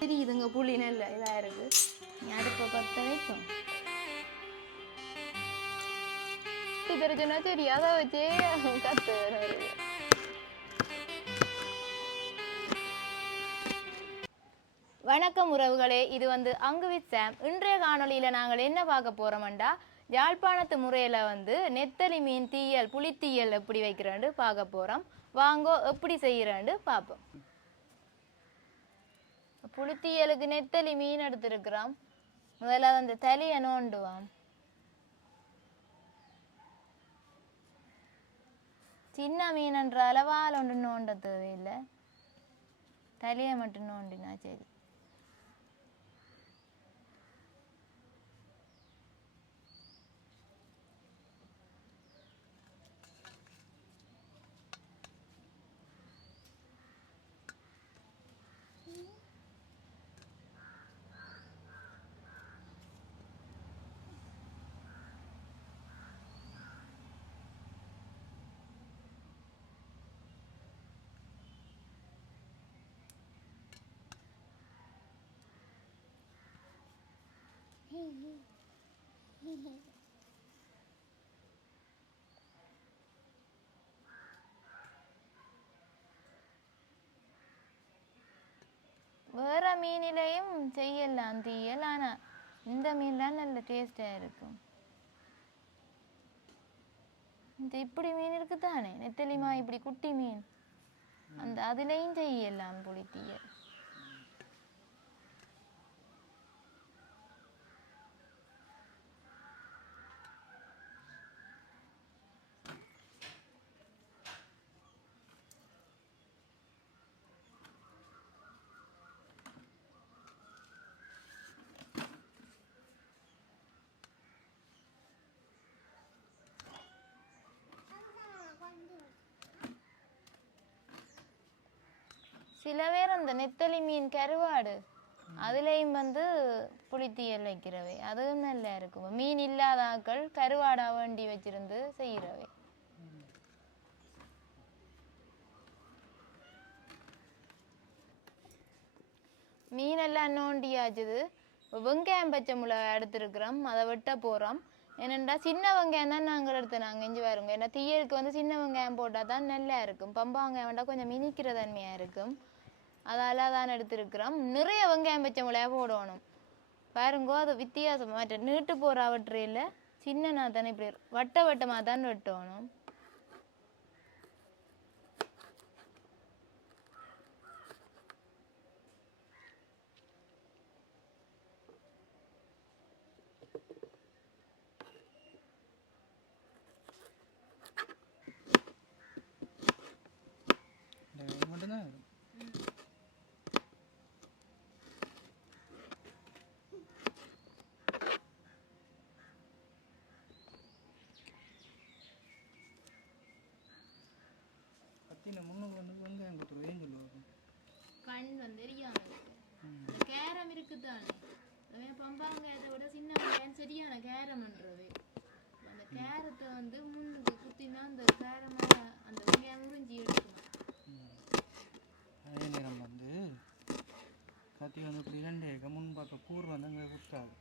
தெரியுதுங்க புளி நல்ல இதாக இருக்கு. அடுப்பை பற்ற வைக்கும். தெரிஞ்சுன்னா தெரியாத வச்சே கத்து வருது. வணக்கம் உறவுகளே, இது அங்கு வித் சாம். இன்றைய காணொலியில் நாங்கள் என்ன பார்க்க போகிறோம்டா, யாழ்ப்பாணத்து முறையில் நெத்தலி மீன் தீயல், புளித்தீயல் எப்படி வைக்கிறேன்னு பார்க்க போகிறோம். வாங்கோ எப்படி செய்கிறேன்னு பார்ப்போம். புளித்தீயலுக்கு நெத்தலி மீன் எடுத்துருக்குறோம். முதல்ல அந்த தலையை நோண்டுவான். சின்ன மீன்ன்றால வால் ஒன்று நோண்ட தேவையில்லை, தலையை மட்டும் நோண்டினா சரி. வேற மீனிலையும் செய்யலாம் தீயல், ஆனா இந்த மீன்லாம் நல்ல டேஸ்டா இருக்கும். இந்த இப்படி மீன் இருக்குதானே நெத்தலிமா, இப்படி குட்டி மீன், அந்த அதுலேயும் செய்யலாம் புளித்தீயல். சில பேர் அந்த நெத்தலி மீன் கருவாடு அதுலேயும் புளித்தீயல் வைக்கிறவை, அதுவும் நல்லா இருக்கும். மீன் இல்லாத ஆக்கள் கருவாடா வேண்டி வச்சிருந்து செய்கிறவை. மீனெல்லாம் நோண்டியாச்சுது. வெங்காயம் பச்சை மிளகாய் எடுத்துருக்குறோம், அதை வெட்ட போகிறோம். என்னென்னா சின்ன வெங்காயம் தான் நாங்கள் எடுத்து நாங்கள் இஞ்சி வருங்க. ஏன்னா தீயலுக்கு சின்ன வெங்காயம் போட்டால் தான் நல்லா இருக்கும். பம்பா வெங்காயம் வேண்டாம், கொஞ்சம் மினிக்கிற தன்மையாக இருக்கும். அதால் தான் எடுத்துருக்குறோம். நிறைய வெங்காயம் பச்சை மிளகாய் போடணும் பாருங்கோ. அது வித்தியாசம், மற்ற நீட்டு போகிற அவற்றையில் சின்னனா தானே இப்படி வட்ட வட்டமாக தான் வெட்டணும். கண் தெரியாம கேரம் இருக்குதானே, பம்பா வெங்காயத்தை விட சின்ன வெங்காயம் சரியான கேரம்ன்றது. அந்த கேரத்தை முன்னுக்கு குத்தினா அந்த கேரமாக அந்த வெங்காயம் முறிஞ்சி எடுக்கணும். அதே நேரம் கத்தி இப்படி 2 ஏக்க முன்பாக்க கூர் அங்கே குத்தாது.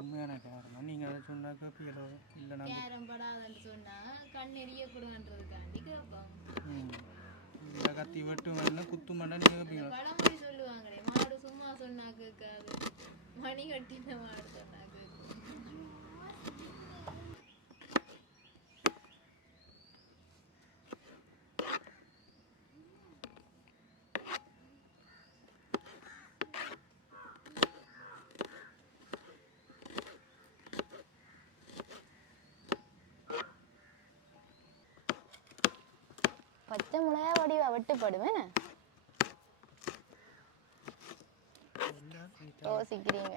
உண்மையான காரணம் நீங்கள் அதை சொன்னா கேப்பீங்களோ இல்லைனா கேரம் படாதுன்னு சொன்னா கண் எரியக்கூடாதுன்றதுக்காண்டி கேட்பாங்க. இந்த கத்தி வெட்டு வேணா குத்து மாட்டா நீங்கள் கேட்பீங்களா? பழமொழி சொல்லுவாங்களே, மாடு சும்மா சொன்னா கேட்காது, மணி கட்டின மாடு சொன்னா கேட்கும். பச்சை மிளகா வடிவா வெட்டுப்படுவேன் யோசிக்கிறீங்க.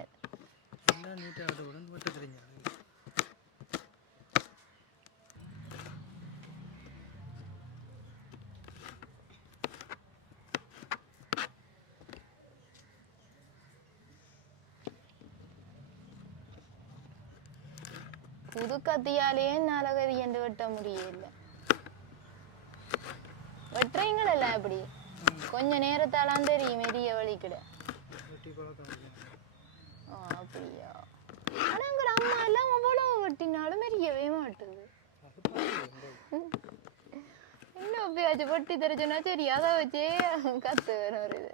புது கத்தியாலே நலகதி என்று வெட்ட முடியல. வெட்டுறீங்களா அப்படி கொஞ்ச நேரத்தாலாம் தெரியும் மெரிய வலிக்கிட. அப்படியா? ஆனா எங்க அம்மா எல்லாம் அவ்வளவு வெட்டினாலும் மெரியவே மாட்டுது. இன்னும் எப்பயாச்சும் வெட்டி தெரிச்சுன்னா சரி அதை வச்சே கத்து ஒரு இது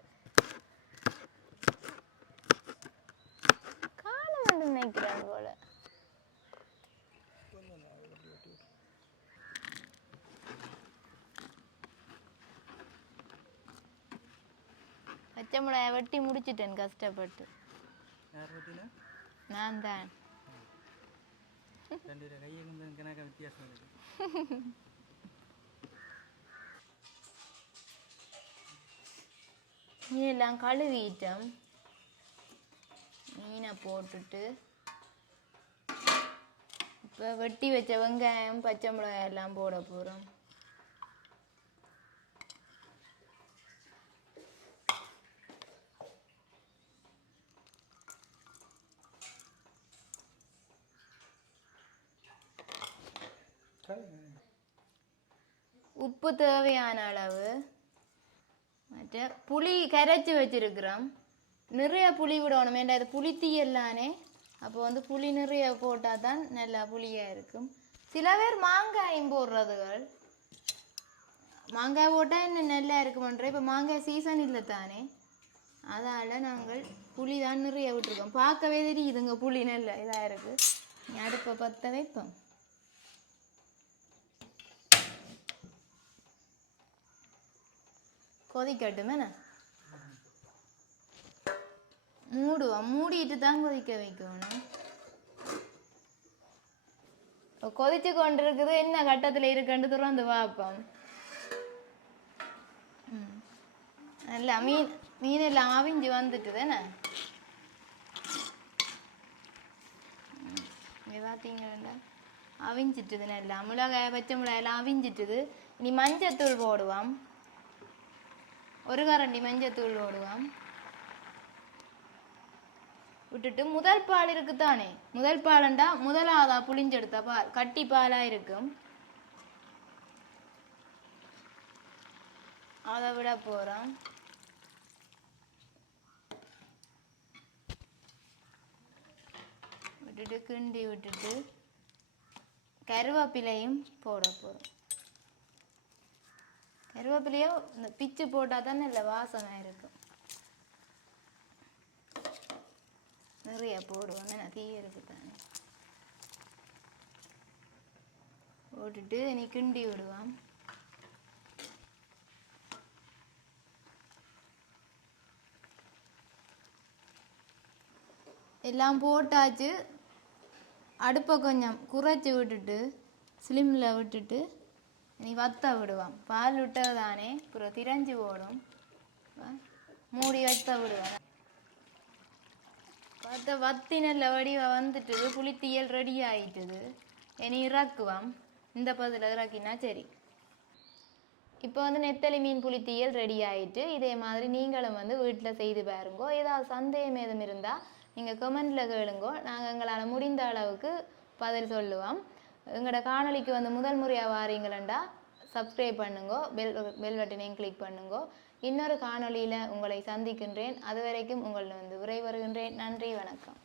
காலம் நினைக்கிறான் போல. பச்சை மிளகாய் வெட்டி முடிச்சிட்டேன் கஷ்டப்பட்டு. நான் தான். எல்லாம் கழுவிட்டோம். மீனை போட்டுட்டு இப்போ வெட்டி வச்ச வெங்காயம் பச்சை மிளகாய் எல்லாம் போட போகிறோம். உப்பு தேவையான அளவு. மற்ற புளி கரைச்சி வச்சிருக்கிறோம். நிறைய புளி விடணும், ஏன்னா அது புளி தீயல்லானே. அப்போ வந்து புளி நிறைய போட்டால் தான் நல்லா புளியாக இருக்கும். சில பேர் மாங்காயும் போடுறதுகள். மாங்காய் போட்டால் இன்னும் நல்லா இருக்குமன்ற. இப்போ மாங்காய் சீசன் இல்லை தானே, அதால் நாங்கள் புளி தான் நிறைய விட்டுருக்கோம். பார்க்கவே தெரியுதுங்க புளி நல்ல இதாக இருக்குது. அடுப்பை பற்ற வைப்போம். கொதிக்கட்டுமே மூடுவோம். மூடிட்டு தான் கொதிக்க வைக்கணும். கொதிச்சு கொண்டு இருக்குது, என்ன கட்டத்தில் இருக்குன்னு திறந்து பார்ப்போம். நல்லா மீன் எல்லாம் ஆவிஞ்சு வந்துட்டு தானே. பார்த்தீங்கன்னா அவிஞ்சிட்டுது நல்லா. மிளகாய் பச்சை மிளகாய் எல்லாம் அவிஞ்சிட்டுது. இனி மஞ்சத்தூள் போடுவோம். ஒரு கரண்டி மஞ்சத்தூள் போடுவோம். விட்டுட்டு முதல் பால் இருக்குத்தானே, முதல் பாலண்டா முதலாவதா புளிஞ்செடுத்த பால் கட்டி பாலா இருக்கும், அதை விட போறோம். விட்டுட்டு கிண்டி விட்டுட்டு கருவேப்பிலையும் போட போறோம். கருவேப்பிலையோ இந்த பிச்சு போட்டால் தானே இல்லை வாசனை இருக்கும். நிறைய போடுவாங்க, நான் தீ இருக்கு தானே. போட்டுட்டு இனி கிண்டி விடுவான். எல்லாம் போட்டாச்சு. அடுப்பை கொஞ்சம் குறைச்சி விட்டுட்டு ஸ்லிம்மில் விட்டுட்டு நீ வத்த விடுவான். பால் விட்டது தானே, அப்புறம் திரஞ்சு போடும். மூடி வத்த விடுவான். பார்த்த வத்தி நல்ல வடிவ வந்துட்டுது. புளித்தீயல் ரெடி ஆயிட்டுது. இனி இறக்குவான். இந்த பதத்தில் இறக்கினா சரி. இப்போ வந்து நெத்தலி மீன் புளித்தீயல் ரெடி ஆயிட்டு. இதே மாதிரி நீங்களும் வந்து வீட்டில் செய்து பாருங்கோ. ஏதாவது சந்தேகம் ஏதும் இருந்தால் நீங்கள் கமெண்டில் கேளுங்கோ. நாங்கள் எங்களால் முடிந்த அளவுக்கு பதில் சொல்லுவோம். எங்களோட காணொலிக்கு வந்து முதல் முறையாக வாரீங்களா சப்ஸ்கிரைப் பண்ணுங்கோ, பெல் பட்டனையும் கிளிக் பண்ணுங்கோ. இன்னொரு காணொலியில் உங்களை சந்திக்கின்றேன். அது வரைக்கும் உங்களை வந்து விரைவருகின்றேன். நன்றி, வணக்கம்.